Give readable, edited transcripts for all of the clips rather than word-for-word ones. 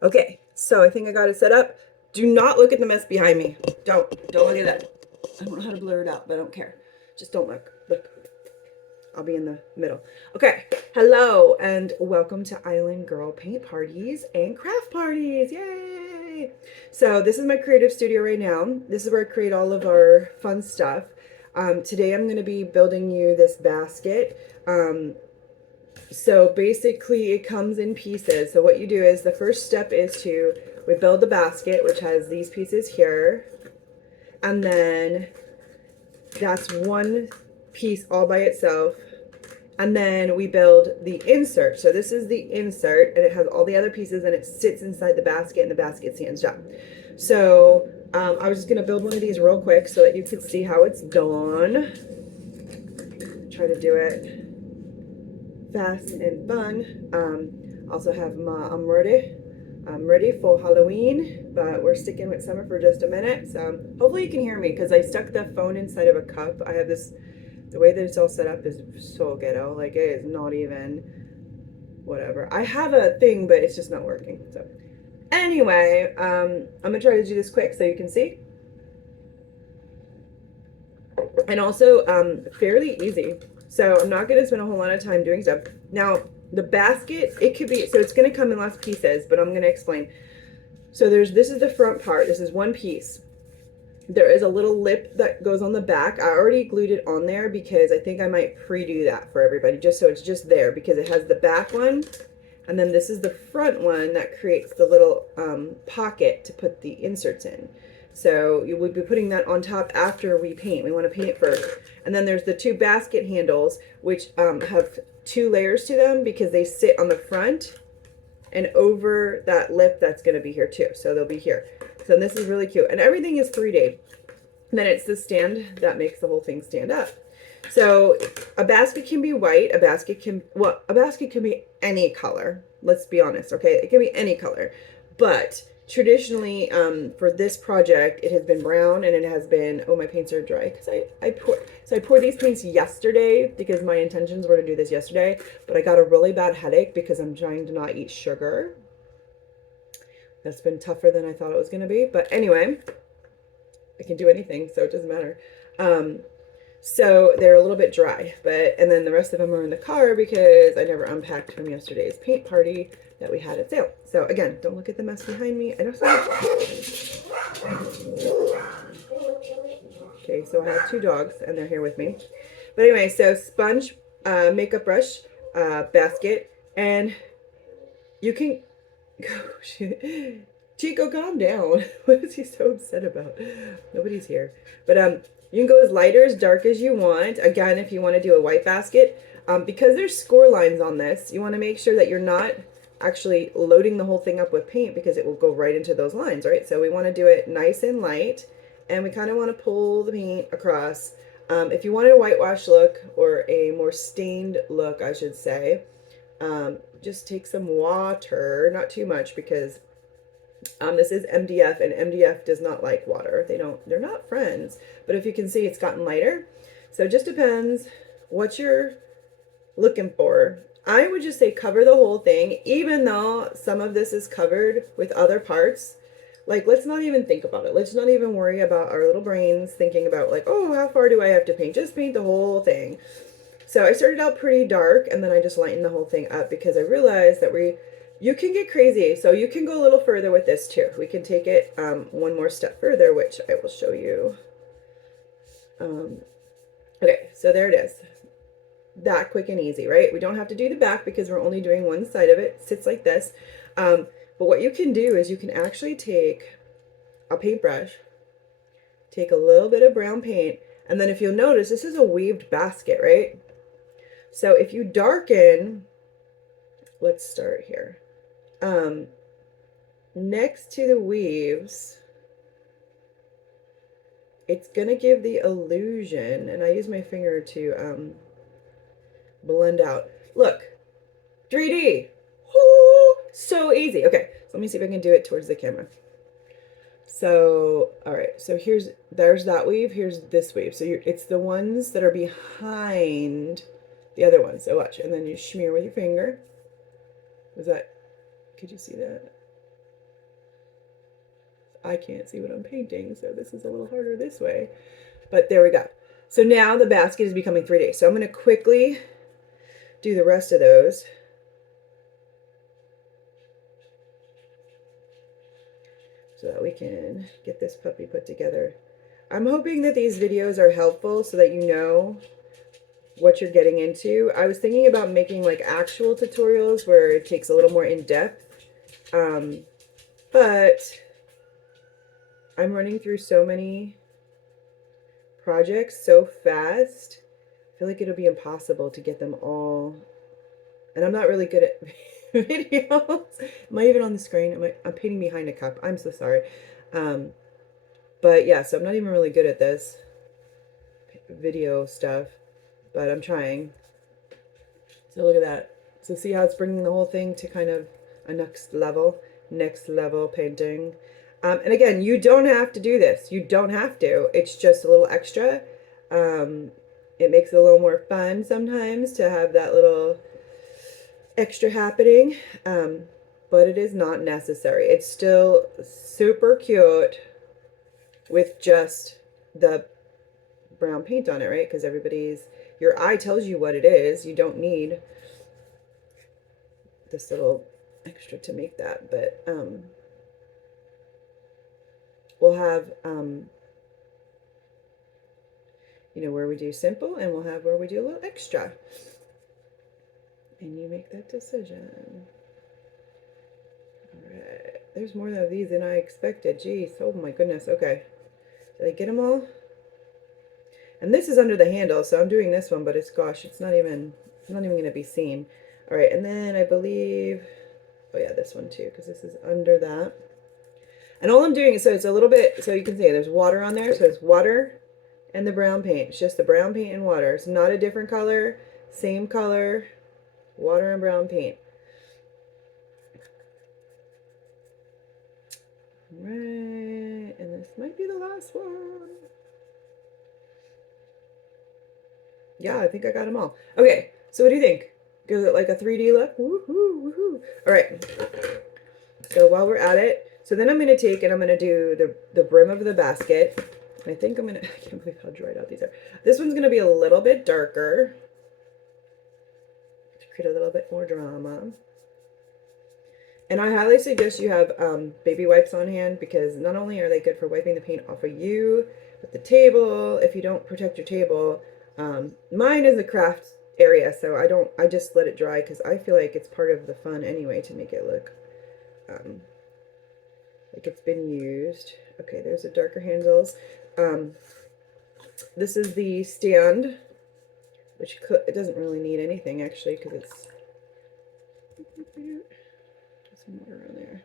Okay, so I think I got it set up. Do not look at the mess behind me. Don't look at that. I don't know how to blur it out, but I don't care. Just don't look. Look. I'll be in the middle. Okay, hello and welcome to Island Girl paint parties and craft parties. Yay! So this is my creative studio right now. This is where I create all of our fun stuff. Today I'm going to be building you this basket. So basically it comes in pieces. So what you do is the first step is we build the basket, which has these pieces here. And then that's one piece all by itself. And then we build the insert. So this is the insert and it has all the other pieces and it sits inside the basket and the basket stands up. So I was just gonna build one of these real quick so that you could see how it's done. Try to do it fast and fun. Also have I'm ready for Halloween, but we're sticking with summer for just a minute. So hopefully you can hear me because I stuck the phone inside of a cup. I have this, the way that it's all set up is so ghetto. Like it is not even whatever. I have a thing, but it's just not working. So anyway, I'm gonna try to do this quick so you can see. And also fairly easy. So I'm not going to spend a whole lot of time doing stuff. Now, the basket, it could be, so it's going to come in lots of pieces, but I'm going to explain. So this is the front part. This is one piece. There is a little lip that goes on the back. I already glued it on there because I think I might pre-do that for everybody, just so it's just there because it has the back one. And then this is the front one that creates the little pocket to put the inserts in. So you would be putting that on top after we paint. We want to paint it first. And then there's the two basket handles, which have two layers to them because they sit on the front and over that lip that's going to be here too. So they'll be here. So this is really cute. And everything is 3D. And then it's the stand that makes the whole thing stand up. So a basket can be white, a basket can be any color. Let's be honest, okay? It can be any color. But traditionally, for this project, it has been brown and it has been, oh, my paints are dry because I poured these paints yesterday because my intentions were to do this yesterday, but I got a really bad headache because I'm trying to not eat sugar. That's been tougher than I thought it was going to be. But anyway, I can do anything, so it doesn't matter. So they're a little bit dry, and then the rest of them are in the car because I never unpacked from yesterday's paint party that we had at sale. So again, don't look at the mess behind me. I don't Okay, so I have two dogs and they're here with me. But anyway, so sponge, makeup brush, basket, and you can Chico, calm down. What is he so upset about? Nobody's here. But you can go as light or as dark as you want. Again, if you want to do a white basket, because there's score lines on this, you want to make sure that you're not actually loading the whole thing up with paint because it will go right into those lines, right? So we want to do it nice and light, and we kind of want to pull the paint across. If you wanted a whitewash look or a more stained look, I should say, just take some water, not too much because this is MDF and MDF does not like water. They're not friends, but if you can see, it's gotten lighter. So it just depends what you're looking for. I would just say cover the whole thing, even though some of this is covered with other parts. Like, let's not even think about it. Let's not even worry about our little brains thinking about like, oh, how far do I have to paint? Just paint the whole thing. So I started out pretty dark and then I just lightened the whole thing up because I realized that you can get crazy. So you can go a little further with this too. We can take it one more step further, which I will show you. Okay, so there it is. That quick and easy, right? We don't have to do the back because we're only doing one side of it. It sits like this. But what you can do is you can actually take a paintbrush, take a little bit of brown paint, and then if you'll notice, this is a weaved basket, right? So if you darken, let's start here. Next to the weaves, it's gonna give the illusion, and I use my finger to blend out. Look, 3D. Ooh, so easy. Okay, so let me see if I can do it towards the camera. So, all right, so there's that weave, here's this weave. So it's the ones that are behind the other ones. So watch, and then you smear with your finger. Could you see that? I can't see what I'm painting, so this is a little harder this way. But there we go. So now the basket is becoming 3D. So I'm going to quickly do the rest of those. So that we can get this puppy put together. I'm hoping that these videos are helpful so that you know what you're getting into. I was thinking about making like actual tutorials where it takes a little more in depth. But I'm running through so many projects so fast. I feel like it'll be impossible to get them all. And I'm not really good at videos. Am I even on the screen? I'm painting behind a cup. I'm so sorry. But yeah, so I'm not even really good at this video stuff, but I'm trying. So look at that. So see how it's bringing the whole thing to kind of a next level painting. And again, you don't have to do this. You don't have to. It's just a little extra. It makes it a little more fun sometimes to have that little extra happening. But it is not necessary. It's still super cute with just the brown paint on it, right? Because your eye tells you what it is. You don't need this little extra to make that, but we'll have you know, where we do simple, and we'll have where we do a little extra, and you make that decision. All right, there's more of these than I expected. Jeez, oh my goodness. Okay, did I get them all? And this is under the handle, so I'm doing this one, but it's, gosh, it's not even going to be seen. All right, and then I believe, oh yeah, this one too, because this is under that. And all I'm doing is, so it's a little bit, so you can see there's water on there, so it's water and the brown paint. It's just the brown paint and water. It's not a different color, same color, water and brown paint. All right, and this might be the last one. Yeah, I think I got them all. Okay, so what do you think? Gives it like a 3D look? Woohoo, woohoo. All right. So while we're at it, so then I'm going to take and I'm going to do the brim of the basket. I think I'm going to, I can't believe how dried out these are. This one's going to be a little bit darker to create a little bit more drama. And I highly suggest you have baby wipes on hand, because not only are they good for wiping the paint off of you, but the table, if you don't protect your table. Mine is a craft area, so I just let it dry, because I feel like it's part of the fun anyway to make it look like it's been used. Okay, there's the darker handles. This is the stand, which it doesn't really need anything actually, because it's some water on there.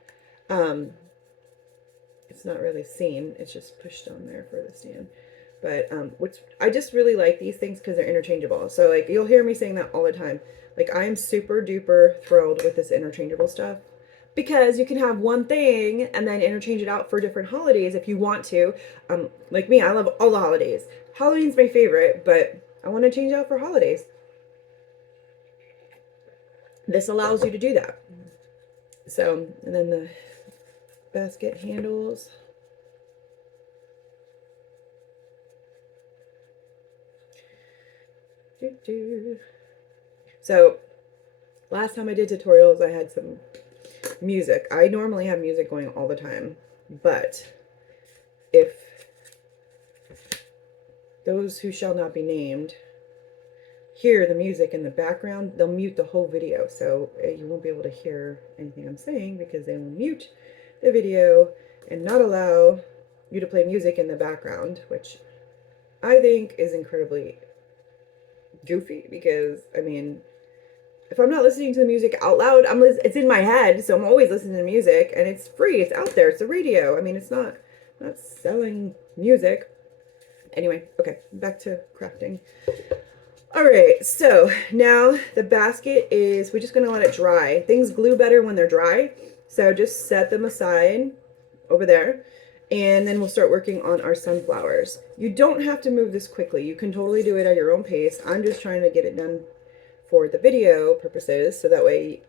It's not really seen, it's just pushed on there for the stand. But which I just really like these things because they're interchangeable. So like you'll hear me saying that all the time. Like I am super duper thrilled with this interchangeable stuff, because you can have one thing and then interchange it out for different holidays if you want to. Like me, I love all the holidays. Halloween's my favorite, but I want to change out for holidays. This allows you to do that. So, and then the basket handles. So last time I did tutorials, I had some music. I normally have music going all the time, but if those who shall not be named hear the music in the background, they'll mute the whole video, so you won't be able to hear anything I'm saying, because they will mute the video and not allow you to play music in the background, which I think is incredibly goofy, because I mean, if I'm not listening to the music out loud, it's in my head, so I'm always listening to music, and it's free, it's out there, it's the radio. I mean, it's not selling music. Anyway, okay, back to crafting. All right, so now the basket we're just gonna let it dry. Things glue better when they're dry, so just set them aside over there, and then we'll start working on our sunflowers. You don't have to move this quickly. You can totally do it at your own pace. I'm just trying to get it done for the video purposes, so that way,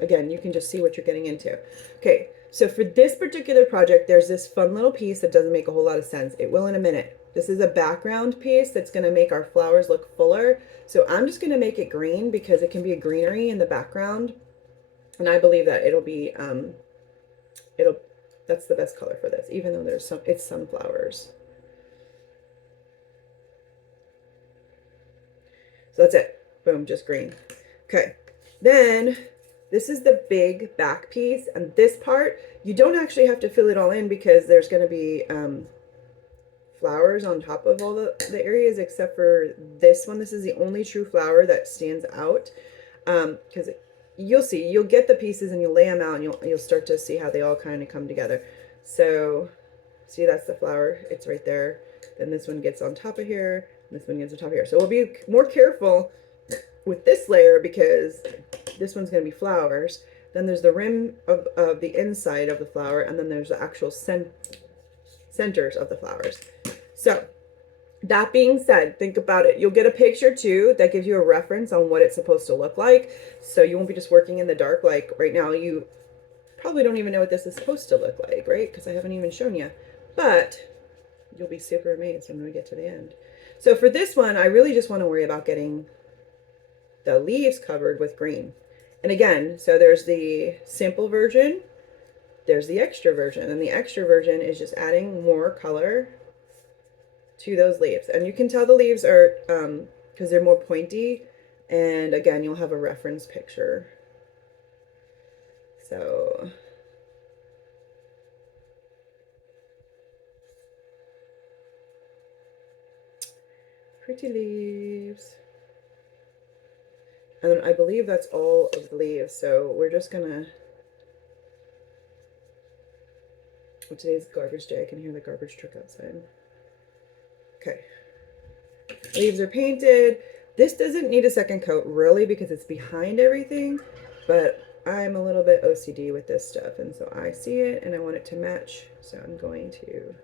again, you can just see what you're getting into. Okay, So for this particular project, there's this fun little piece that doesn't make a whole lot of sense. It will in a minute. This is a background piece that's going to make our flowers look fuller. So I'm just going to make it green because it can be a greenery in the background. And I believe that it'll, that's the best color for this, even though it's sunflowers. So that's it. Boom, just green. Okay. Then this is the big back piece, and this part, you don't actually have to fill it all in because there's going to be flowers on top of all the areas except for this one. This is the only true flower that stands out because you'll see, you'll get the pieces and you'll lay them out and you'll start to see how they all kind of come together. So see, that's the flower. It's right there. Then this one gets on top of here. And this one gets on top of here. So we'll be more careful with this layer because this one's going to be flowers. Then there's the rim of the inside of the flower, and then there's the actual centers of the flowers. So that being said, think about it. You'll get a picture too that gives you a reference on what it's supposed to look like. So you won't be just working in the dark. Like right now, you probably don't even know what this is supposed to look like, right? Because I haven't even shown you. But you'll be super amazed when we get to the end. So for this one, I really just want to worry about getting the leaves covered with green. And again, so there's the simple version, there's the extra version, and the extra version is just adding more color to those leaves. And you can tell the leaves are, because they're more pointy, and again, you'll have a reference picture. So pretty leaves. And I believe that's all of the leaves. So we're just gonna, well, today's garbage day. I can hear the garbage truck outside. Okay. Leaves are painted. This doesn't need a second coat really because it's behind everything, but I'm a little bit OCD with this stuff. And so I see it and I want it to match. So I'm going to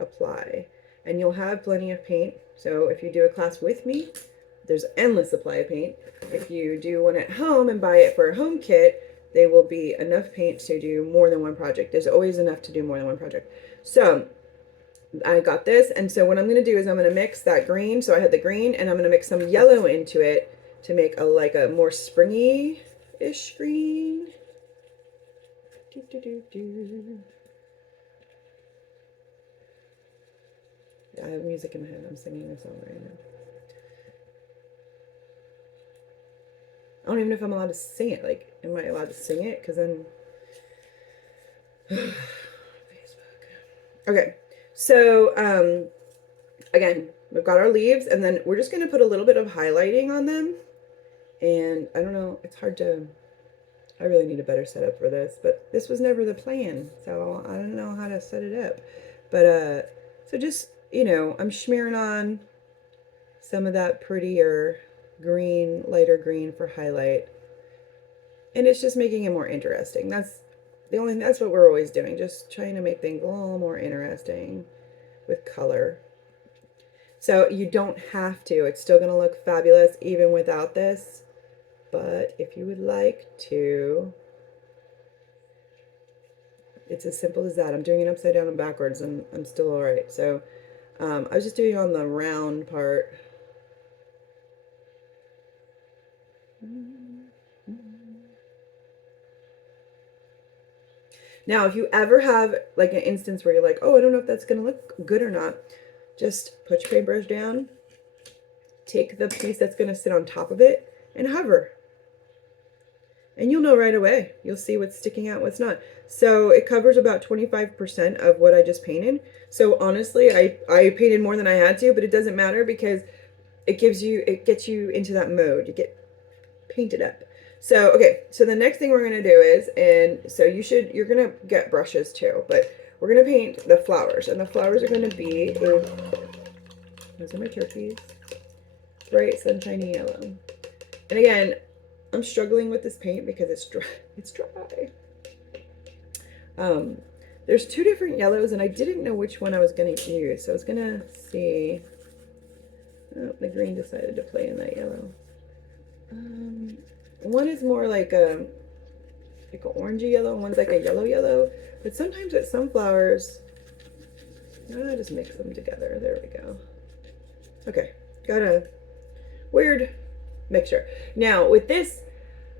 apply, and you'll have plenty of paint. So if you do a class with me, there's endless supply of paint. If you do one at home and buy it for a home kit, there will be enough paint to do more than one project. There's always enough to do more than one project. So I got this, and so what I'm going to do is I'm going to mix that green. So I had the green, and I'm going to mix some yellow into it to make like a more springy-ish green. I have music in my head. I'm singing a song right now. I don't even know if I'm allowed to sing it. Like, am I allowed to sing it? Because then Facebook. Okay, so again, we've got our leaves, and then we're just going to put a little bit of highlighting on them. And I don't know, it's hard to, I really need a better setup for this, but this was never the plan, so I don't know how to set it up. But so just, you know, I'm smearing on some of that prettier green, lighter green for highlight, and it's just making it more interesting. That's what we're always doing, just trying to make things a little more interesting with color. So you don't have to, it's still gonna look fabulous even without this, but if you would like to, it's as simple as that. I'm doing it upside down and backwards, and I'm still all right. So I was just doing it on the round part. Now, if you ever have like an instance where you're like, oh, I don't know if that's going to look good or not, just put your paintbrush down, take the piece that's going to sit on top of it, and hover. And you'll know right away. You'll see what's sticking out, what's not. So it covers about 25% of what I just painted. So honestly, I painted more than I had to, but it doesn't matter because it gets you into that mode. You get painted up. So, okay, so the next thing we're going to do is, and so you're going to get brushes too, but we're going to paint the flowers, and the flowers are going to be, those are my turkeys, bright sunshiny yellow. And again, I'm struggling with this paint because it's dry. It's dry. There's two different yellows, and I didn't know which one I was going to use, so I was going to see. Oh, the green decided to play in that yellow. One is more like a like an orangey yellow, and one's like a yellow yellow. But sometimes with sunflowers, I just mix them together. There we go. Okay, got a weird mixture. Now with this,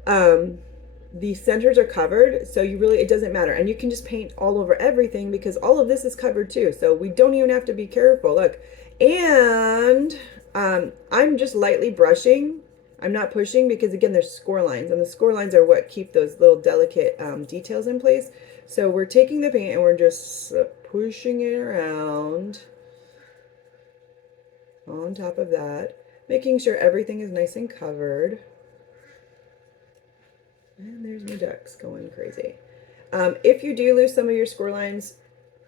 the centers are covered, so it doesn't matter. And you can just paint all over everything because all of this is covered too. So we don't even have to be careful. Look, and I'm just lightly brushing. I'm not pushing because again, there's score lines, and the score lines are what keep those little delicate details in place. So we're taking the paint and we're just pushing it around on top of that, making sure everything is nice and covered. And there's my ducks going crazy. If you do lose some of your score lines,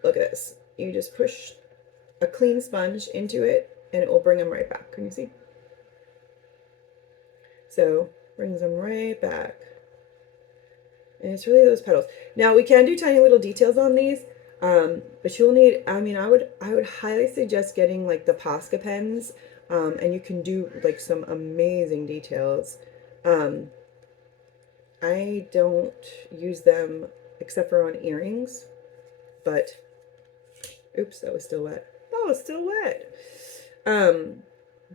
look at this. You just push a clean sponge into it and it will bring them right back. Can you see? So brings them right back. And it's really those petals. Now we can do tiny little details on these, but you'll need, I mean, I would highly suggest getting like the Posca pens, and you can do like some amazing details. I don't use them except for on earrings, but oops, that was still wet. Oh, it's still wet.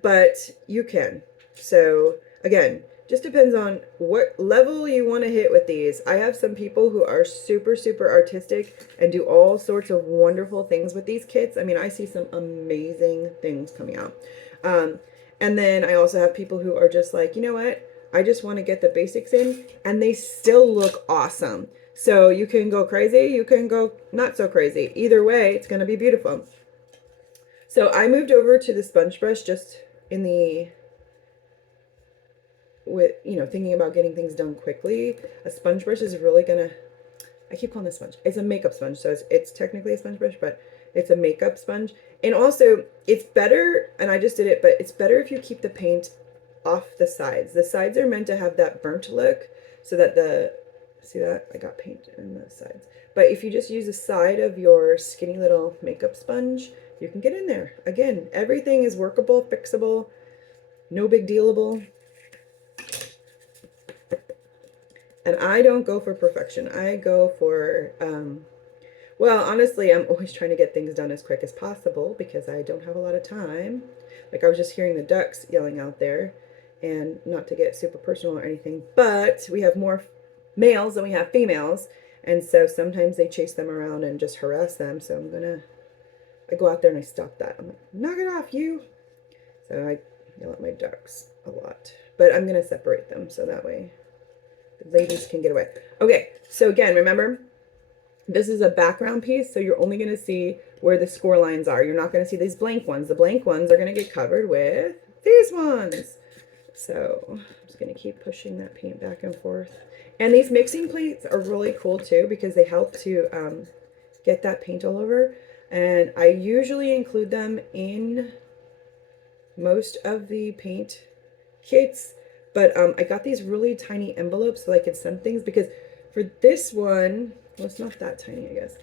But you can. So again, just depends on what level you want to hit with these. I have some people who are super, super artistic and do all sorts of wonderful things with these kits. I mean, I see some amazing things coming out. And then I also have people who are just like, you know what? I just want to get the basics in, and they still look awesome. So you can go crazy, you can go not so crazy. Either way, it's going to be beautiful. So I moved over to the sponge brush just in the, with, you know, thinking about getting things done quickly. A sponge brush is really going to, I keep calling this sponge. It's a makeup sponge, so it's technically a sponge brush, but it's a makeup sponge. And also, it's better, and I just did it, but it's better if you keep the paint off the sides. The sides are meant to have that burnt look so that the, see that? I got paint in the sides. But if you just use the side of your skinny little makeup sponge, you can get in there. Again, everything is workable, fixable, no big dealable. And I don't go for perfection. I go for, well, honestly, I'm always trying to get things done as quick as possible because I don't have a lot of time. Like I was just hearing the ducks yelling out there, and not to get super personal or anything, but we have more males than we have females. And so sometimes they chase them around and just harass them. So I go out there and I stop that. I'm like, knock it off, you. So I yell at my ducks a lot, but I'm going to separate them so that way the ladies can get away. Okay. So again, remember, this is a background piece. So you're only going to see where the score lines are. You're not going to see these blank ones. The blank ones are going to get covered with these ones. So I'm just going to keep pushing that paint back and forth. And these mixing plates are really cool too because they help to get that paint all over. And I usually include them in most of the paint kits. But I got these really tiny envelopes so I could send things because for this one, well, it's not that tiny, I guess.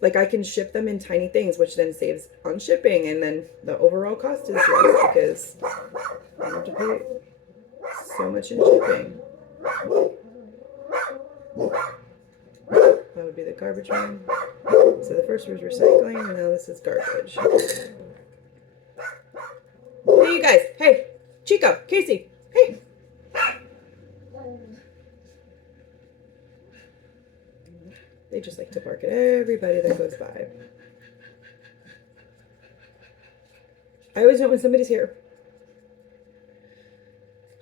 Like I can ship them in tiny things, which then saves on shipping, and then the overall cost is less because I don't have to pay so much in shipping. That would be the garbage one. So the first was recycling, and now this is garbage. Hey, you guys. Hey, Chico, Casey. Hey. They just like to bark at everybody that goes by. I always know when somebody's here.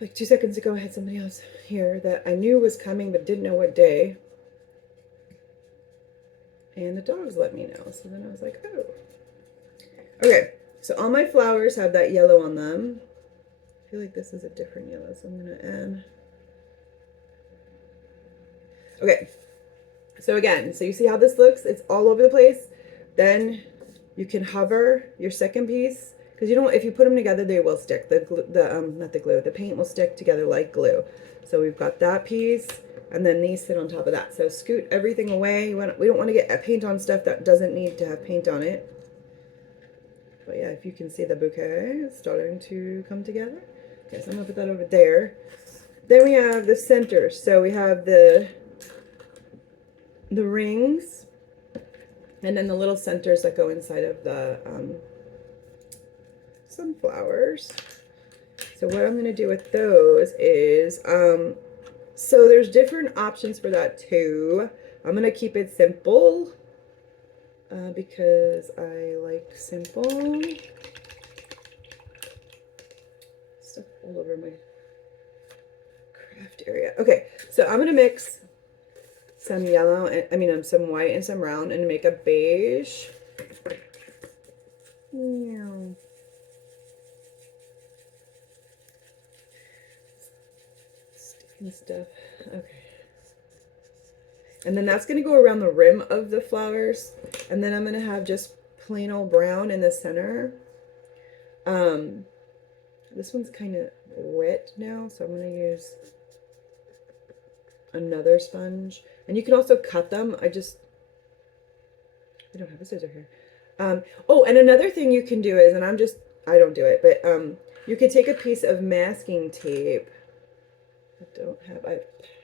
Like 2 seconds ago, I had somebody else here that I knew was coming but didn't know what day. And the dogs let me know. So then I was like, oh. Okay, so all my flowers have that yellow on them. I feel like this is a different yellow, so I'm going to add. Okay, so again, so you see how this looks? It's all over the place. Then you can hover your second piece. Because you don't, if you put them together, they will stick. The paint will stick together like glue. So we've got that piece, and then these sit on top of that. So scoot everything away. We don't want to get paint on stuff that doesn't need to have paint on it. But yeah, if you can see the bouquet, it's starting to come together. Okay, so I'm gonna put that over there. Then we have the centers. So we have the rings, and then the little centers that go inside of the sunflowers. So what I'm going to do with those is, so there's different options for that too. I'm going to keep it simple because I like simple. Stuff all over my craft area. Okay, so I'm going to mix some yellow, some white and some brown and make a beige. Yeah. Sticking stuff. Okay. And then that's going to go around the rim of the flowers. And then I'm going to have just plain old brown in the center. This one's kind of wet now, so I'm going to use another sponge. And you can also cut them. I don't have a scissor here. Oh, and another thing you can do is, and I don't do it, but you could take a piece of masking tape. I have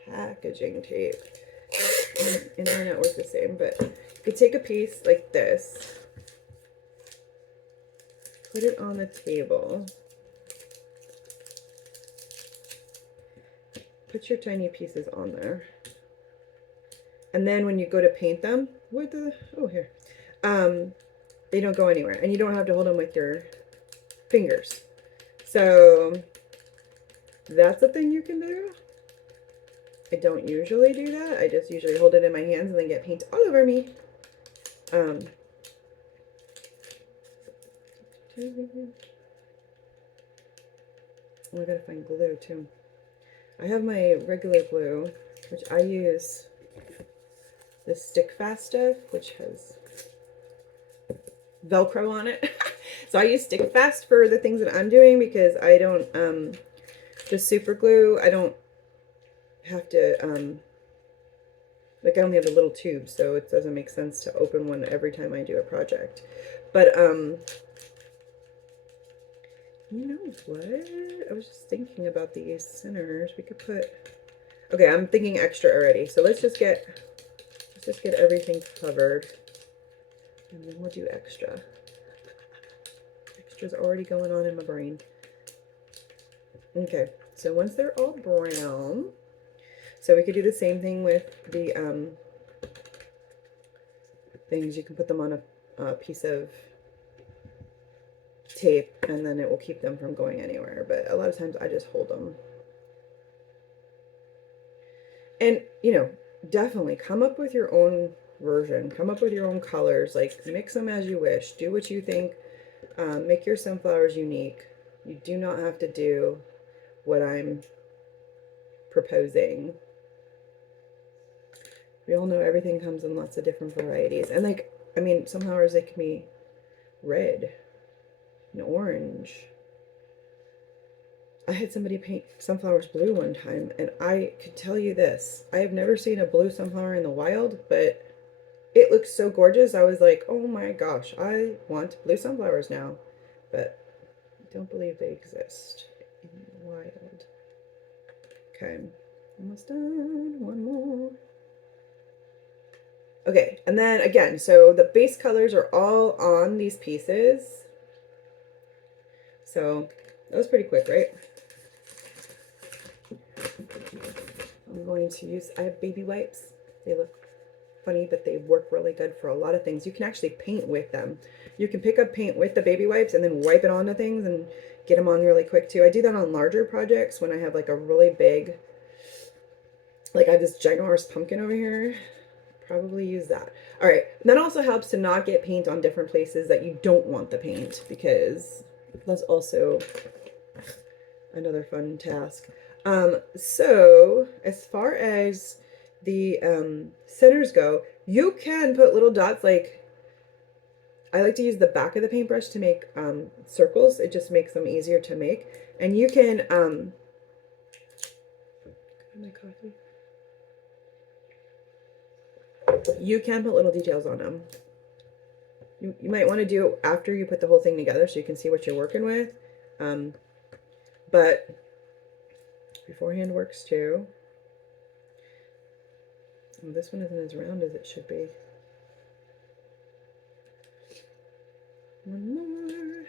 packaging tape. It might not work the same, but you could take a piece like this, put it on the table, put your tiny pieces on there, and then when you go to paint them, here, they don't go anywhere, and you don't have to hold them with your fingers. So that's a thing you can do. I don't usually do that. I just usually hold it in my hands and then get paint all over me. Oh, I gotta find glue too. I have my regular glue, which I use the stick fast stuff, which has Velcro on it. So I use stick fast for the things that I'm doing because I don't, the super glue, I don't have to, like I only have the little tube, so it doesn't make sense to open one every time I do a project. But, you know what? I was just thinking about these centers. We could put, okay, I'm thinking extra already. So let's just get everything covered. And then we'll do extra. Extra's already going on in my brain. Okay, so once they're all brown, so we could do the same thing with the things. You can put them on a piece of tape and then it will keep them from going anywhere. But a lot of times I just hold them. And, you know, definitely come up with your own version. Come up with your own colors. Like, mix them as you wish. Do what you think. Make your sunflowers unique. You do not have to do what I'm proposing. We all know everything comes in lots of different varieties. And, like, I mean, sunflowers, they can be red and orange. I had somebody paint sunflowers blue one time, and I could tell you this. I have never seen a blue sunflower in the wild, but it looks so gorgeous. I was like, oh my gosh, I want blue sunflowers now. But I don't believe they exist in the wild. Okay, almost done. One more. Okay, and then again, so the base colors are all on these pieces. So that was pretty quick, right? I'm going to use, I have baby wipes. They look funny, but they work really good for a lot of things. You can actually paint with them. You can pick up paint with the baby wipes and then wipe it onto things and get them on really quick too. I do that on larger projects when I have like a really big, like I have this ginormous pumpkin over here. Probably use that. All right, and that also helps to not get paint on different places that you don't want the paint, because that's also another fun task. So as far as the centers go, you can put little dots. Like, I like to use the back of the paintbrush to make circles. It just makes them easier to make. And you can my coffee. You can put little details on them. You might want to do it after you put the whole thing together so you can see what you're working with. But Beforehand works too. Oh, this one isn't as round as it should be. One more.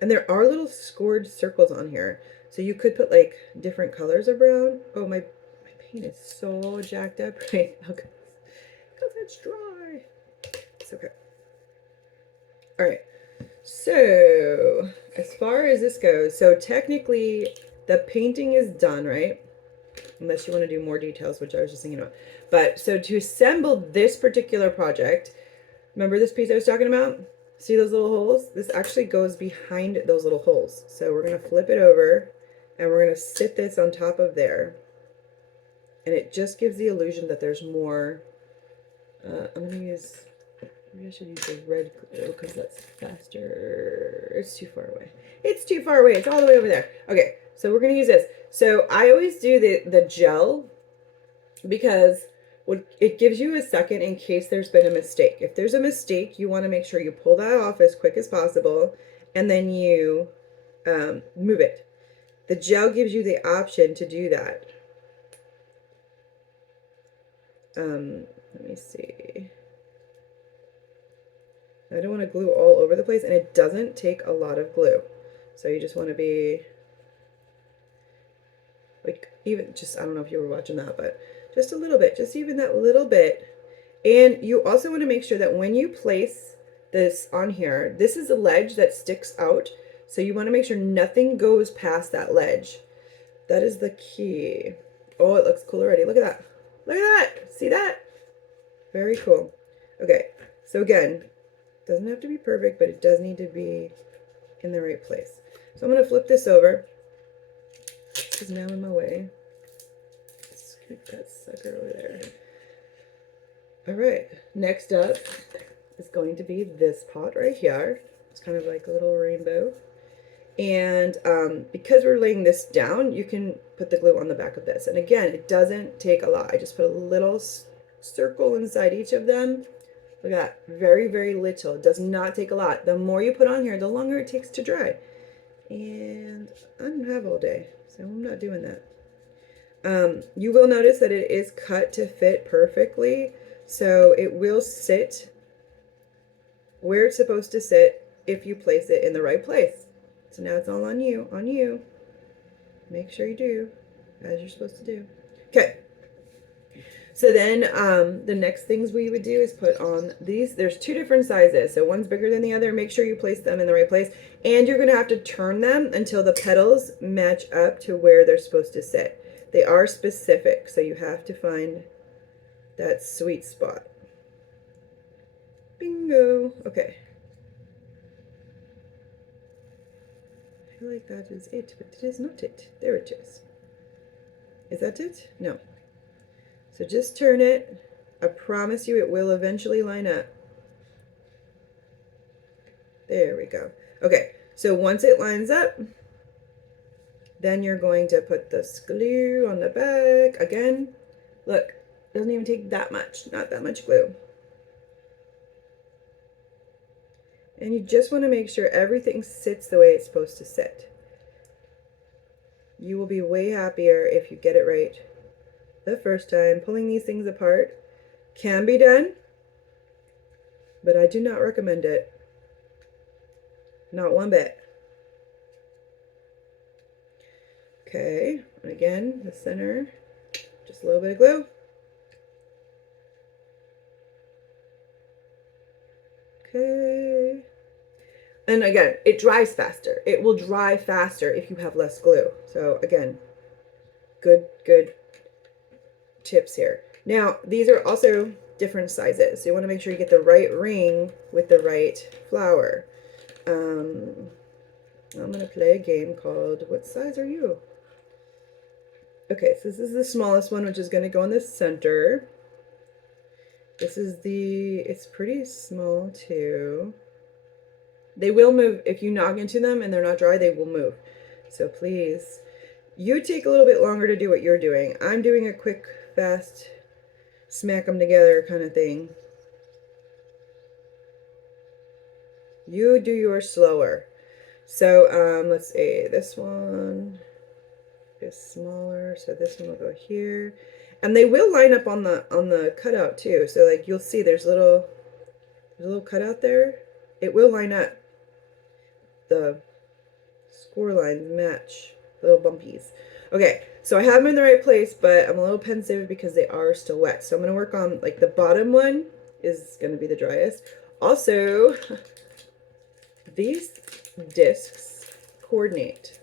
And there are little scored circles on here. So you could put like different colors of brown. Oh, my paint is so jacked up right now because it's dry. It's okay. All right. So as far as this goes, so technically the painting is done, right? Unless you want to do more details, which I was just thinking about. But so to assemble this particular project, remember this piece I was talking about? See those little holes? This actually goes behind those little holes. So we're going to flip it over and we're going to sit this on top of there. And it just gives the illusion that there's more. I'm going to use, maybe I should use the red glue because that's faster. It's too far away. It's too far away. It's all the way over there. Okay, so we're going to use this. So I always do the gel because it gives you a second in case there's been a mistake. If there's a mistake, you want to make sure you pull that off as quick as possible and then you move it. The gel gives you the option to do that. Let me see. I don't want to glue all over the place, and it doesn't take a lot of glue. So you just want to be like, even just, I don't know if you were watching that, but just a little bit, just even that little bit. And you also want to make sure that when you place this on here, this is a ledge that sticks out. So you want to make sure nothing goes past that ledge. That is the key. Oh, it looks cool already. Look at that. Look at that. See that? Very cool. Okay. So again, doesn't have to be perfect, but it does need to be in the right place. So I'm going to flip this over. This is now in my way. Scoot that sucker over there. All right, next up is going to be this pot right here. It's kind of like a little rainbow. And because we're laying this down, you can put the glue on the back of this. And again, it doesn't take a lot. I just put a little circle inside each of them. Look at that, very, very little. It does not take a lot. The more you put on here, the longer it takes to dry. And I don't have all day, so I'm not doing that. You will notice that it is cut to fit perfectly. So it will sit where it's supposed to sit if you place it in the right place. So now it's all on you, on you. Make sure you do as you're supposed to do. Okay. So then the next things we would do is put on these. There's two different sizes. So one's bigger than the other. Make sure you place them in the right place. And you're going to have to turn them until the petals match up to where they're supposed to sit. They are specific, so you have to find that sweet spot. Bingo. Okay. I feel like that is it, but it is not it. There it is. Is that it? No. So just turn it. I promise you it will eventually line up. There we go. Okay, so once it lines up, then you're going to put this glue on the back. Again, look, doesn't even take that much, not that much glue. And you just want to make sure everything sits the way it's supposed to sit. You will be way happier if you get it right the first time. Pulling these things apart can be done, but I do not recommend it. Not one bit. Okay, and again, the center, just a little bit of glue. Okay. And again, it dries faster. It will dry faster if you have less glue. So again, good tips here. Now, these are also different sizes. So you want to make sure you get the right ring with the right flower. I'm going to play a game called, what size are you? Okay, so this is the smallest one, which is going to go in the center. This is it's pretty small too. They will move. If you knock into them and they're not dry, they will move. So please, you take a little bit longer to do what you're doing. I'm doing a quick, fast, smack them together kind of thing. You do yours slower. So let's see, this one is smaller, so this one will go here. And they will line up on the cutout too. So like you'll see there's a little cutout there. It will line up. The score lines match, little bumpies. Okay, so I have them in the right place, but I'm a little pensive because they are still wet. So I'm gonna work on, like, the bottom one is gonna be the driest. Also, these discs coordinate.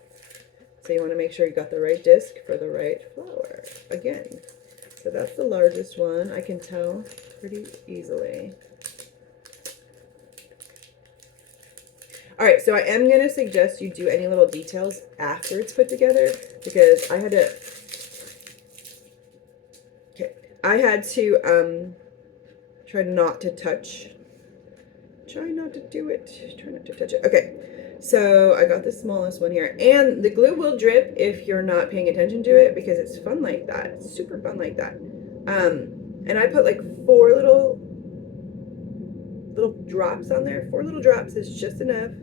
So you wanna make sure you got the right disc for the right flower. Again, so that's the largest one. I can tell pretty easily. All right, so I am going to suggest you do any little details after it's put together because I had to try not to touch. Try not to do it. Try not to touch it. Okay, so I got the smallest one here. And the glue will drip if you're not paying attention to it because it's fun like that. It's super fun like that. And I put like 4 little drops on there. 4 little drops is just enough.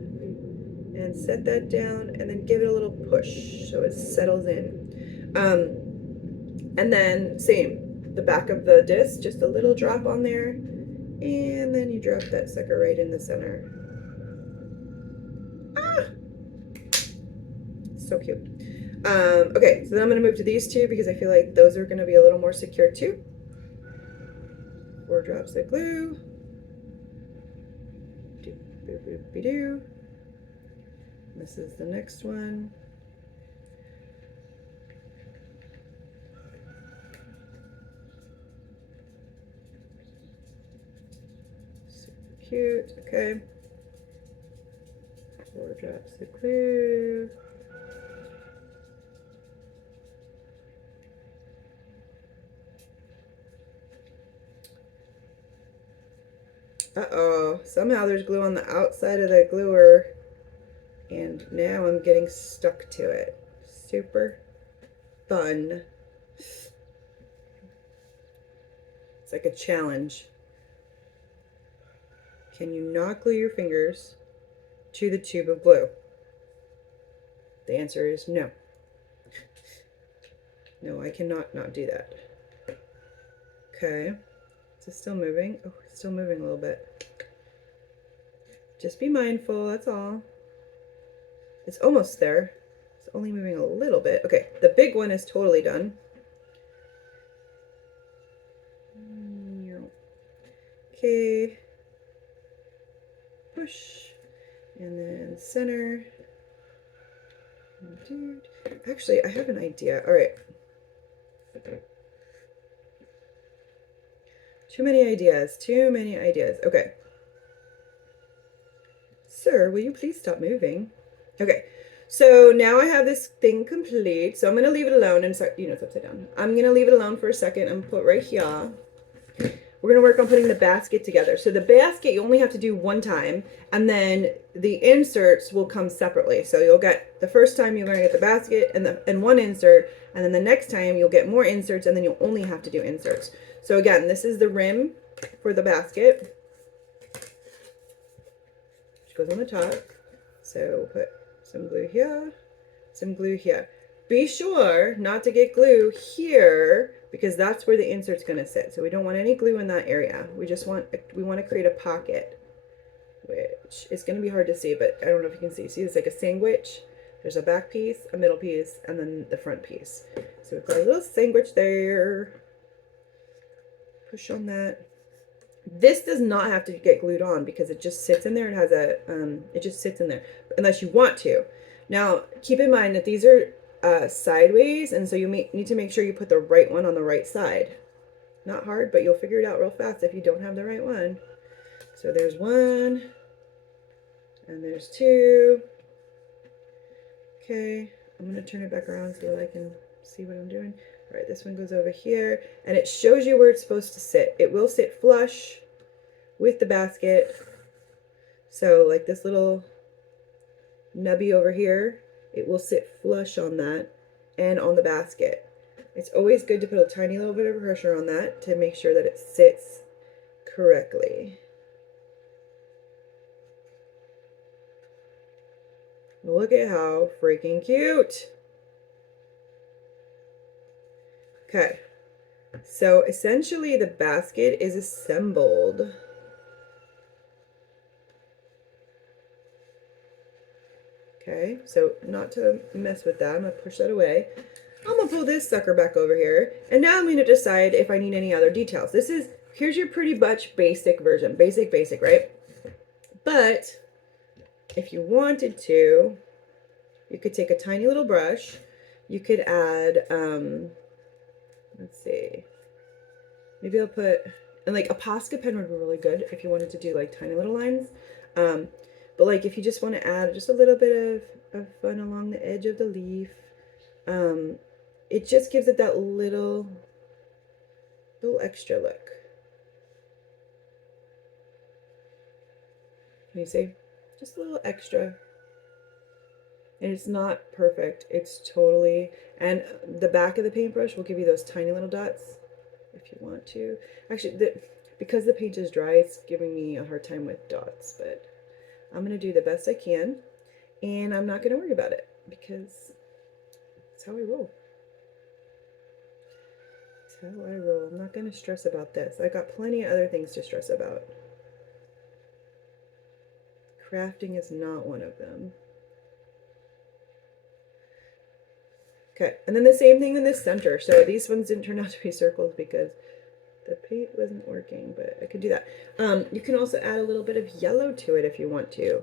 And set that down and then give it a little push so it settles in. And then same, the back of the disc, just a little drop on there, and then you drop that sucker right in the center. Ah! So cute. Okay, so then I'm gonna move to these two because I feel like those are gonna be a little more secure too. 4 drops of glue. Do. This is the next one. Super cute. Okay. 4 drops of glue. Uh-oh. Somehow there's glue on the outside of the gluer. And now I'm getting stuck to it. Super fun. It's like a challenge. Can you not glue your fingers to the tube of glue? The answer is no. No, I cannot not do that. Okay. Is it still moving? Oh, it's still moving a little bit. Just be mindful, that's all. It's almost there. It's only moving a little bit. Okay, the big one is totally done. Okay. Push. And then center. Actually, I have an idea. All right. Too many ideas. Too many ideas. Okay. Sir, will you please stop moving? Okay. So now I have this thing complete. So I'm going to leave it alone. And start, you know, it's upside down. I'm going to leave it alone for a second and put right here. We're going to work on putting the basket together. So the basket you only have to do one time, and then the inserts will come separately. So you'll get, the first time you're going to get the basket and one insert, and then the next time you'll get more inserts, and then you'll only have to do inserts. So again, this is the rim for the basket, which goes on the top. So we'll put some glue here, some glue here. Be sure not to get glue here because that's where the insert's going to sit. So we don't want any glue in that area. We want to create a pocket, which is going to be hard to see, but I don't know if you can see. See, it's like a sandwich. There's a back piece, a middle piece, and then the front piece. So we've got a little sandwich there. Push on that. This does not have to get glued on because it just sits in there. It has a, it just sits in there unless you want to. Now, keep in mind that these are sideways, and so you need to make sure you put the right one on the right side. Not hard, but you'll figure it out real fast if you don't have the right one. So there's one, and there's two. Okay, I'm gonna turn it back around so that I can see what I'm doing. All right, this one goes over here, and it shows you where it's supposed to sit. It will sit flush with the basket. So like this little nubby over here, it will sit flush on that and on the basket. It's always good to put a tiny little bit of pressure on that to make sure that it sits correctly. Look at how freaking cute. Okay, so essentially the basket is assembled. Okay, so not to mess with that, I'm gonna push that away. I'm gonna pull this sucker back over here, and now I'm gonna decide if I need any other details. Here's your pretty much basic version. Basic, right? But if you wanted to, you could take a tiny little brush. You could add, let's see, maybe I'll put, and like a Posca pen would be really good if you wanted to do like tiny little lines. But like if you just want to add just a little bit of fun along the edge of the leaf, it just gives it that little extra look. Can you see? Just a little extra. And it's not perfect. It's totally, and the back of the paintbrush will give you those tiny little dots if you want to. Actually, because the paint is dry, it's giving me a hard time with dots, but I'm going to do the best I can, and I'm not going to worry about it because that's how I roll. That's how I roll. I'm not going to stress about this. I got plenty of other things to stress about. Crafting is not one of them. Okay, and then the same thing in this center. So these ones didn't turn out to be circles because the paint wasn't working, but I could do that. You can also add a little bit of yellow to it if you want to.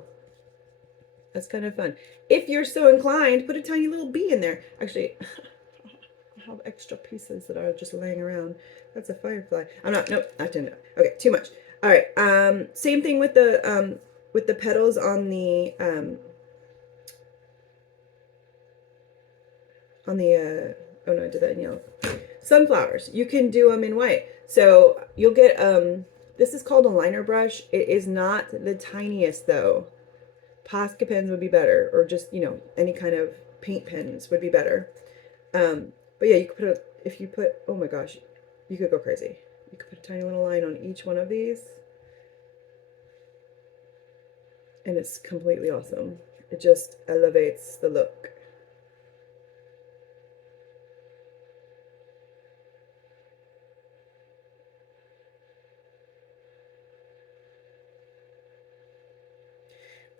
That's kind of fun. If you're so inclined, put a tiny little bee in there. Actually, I have extra pieces that are just laying around. That's a firefly. Nope, I didn't know. Okay, too much. All right, same thing with the petals on the, oh no, I did that in yellow. Sunflowers, you can do them in white. So you'll get, this is called a liner brush. It is not the tiniest though. Posca pens would be better, or just, you know, any kind of paint pens would be better. But yeah, you could put if you put, oh my gosh, you could go crazy. You could put a tiny little line on each one of these. And it's completely awesome. It just elevates the look.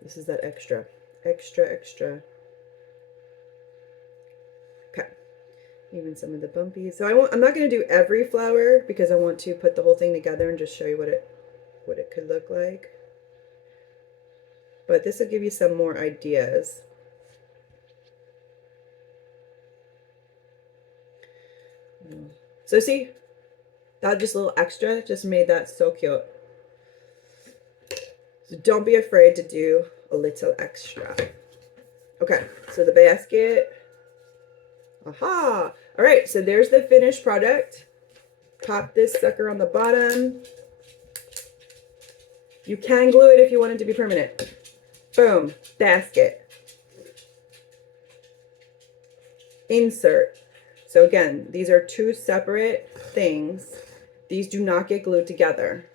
This is that extra. Okay. Even some of the bumpies. So I'm not going to do every flower because I want to put the whole thing together and just show you what it could look like. But this will give you some more ideas. So see, that just a little extra just made that so cute. So don't be afraid to do a little extra. Okay, so the basket. Aha! All right, so there's the finished product. Pop this sucker on the bottom. You can glue it if you want it to be permanent. Boom, basket. Insert. So again, these are two separate things. These do not get glued together.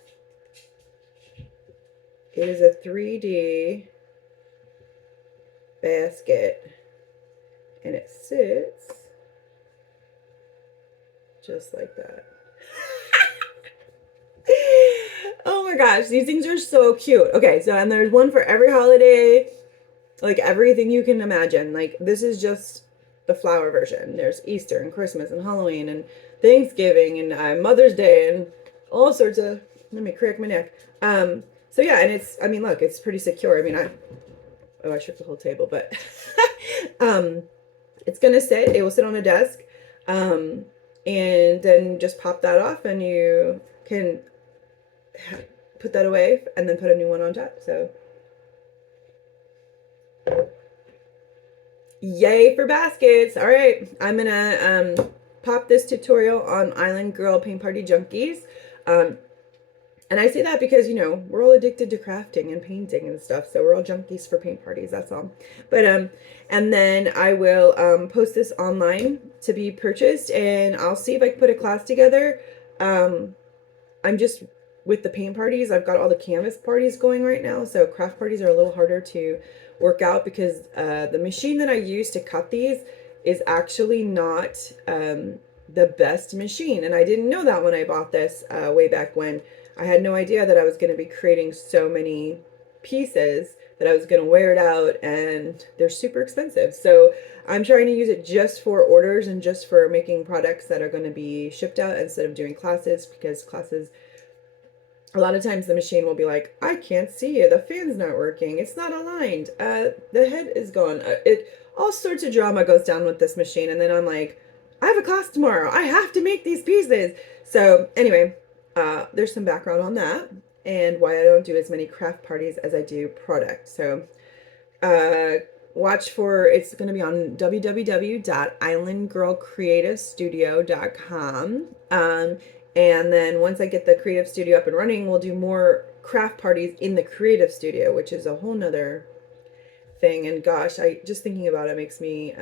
It is a 3D basket, and it sits just like that. Oh my gosh, these things are so cute. Okay, so and there's one for every holiday, like everything you can imagine. Like this is just the flower version. There's Easter and Christmas and Halloween and Thanksgiving and Mother's Day and all sorts of, let me crack my neck. So yeah, and it's, I mean, look, it's pretty secure. I mean, I shook the whole table, but it's gonna sit, it will sit on a desk, and then just pop that off and you can put that away and then put a new one on top. So yay for baskets. All right, I'm gonna pop this tutorial on Island Girl Paint Party Junkies. And I say that because, you know, we're all addicted to crafting and painting and stuff. So we're all junkies for paint parties, that's all. But, and then I will post this online to be purchased, and I'll see if I can put a class together. I'm just, with the paint parties, I've got all the canvas parties going right now. So craft parties are a little harder to work out because the machine that I use to cut these is actually not, the best machine. And I didn't know that when I bought this way back when. I had no idea that I was going to be creating so many pieces, that I was going to wear it out, and they're super expensive. So I'm trying to use it just for orders and just for making products that are going to be shipped out instead of doing classes, because classes, a lot of times the machine will be like, I can't see you, the fan's not working, it's not aligned, the head is gone. All sorts of drama goes down with this machine, and then I'm like, I have a class tomorrow, I have to make these pieces. So anyway, there's some background on that and why I don't do as many craft parties as I do product. So watch for, it's going to be on www.islandgirlcreativestudio.com. And then once I get the creative studio up and running, we'll do more craft parties in the creative studio, which is a whole nother thing. And gosh, I just thinking about it makes me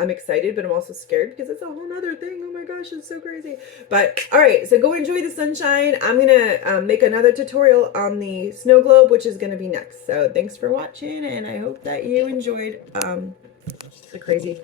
I'm excited, but I'm also scared because it's a whole nother thing. Oh my gosh, it's so crazy. But all right, so go enjoy the sunshine. I'm gonna make another tutorial on the snow globe, which is gonna be next. So thanks for watching, and I hope that you enjoyed the crazy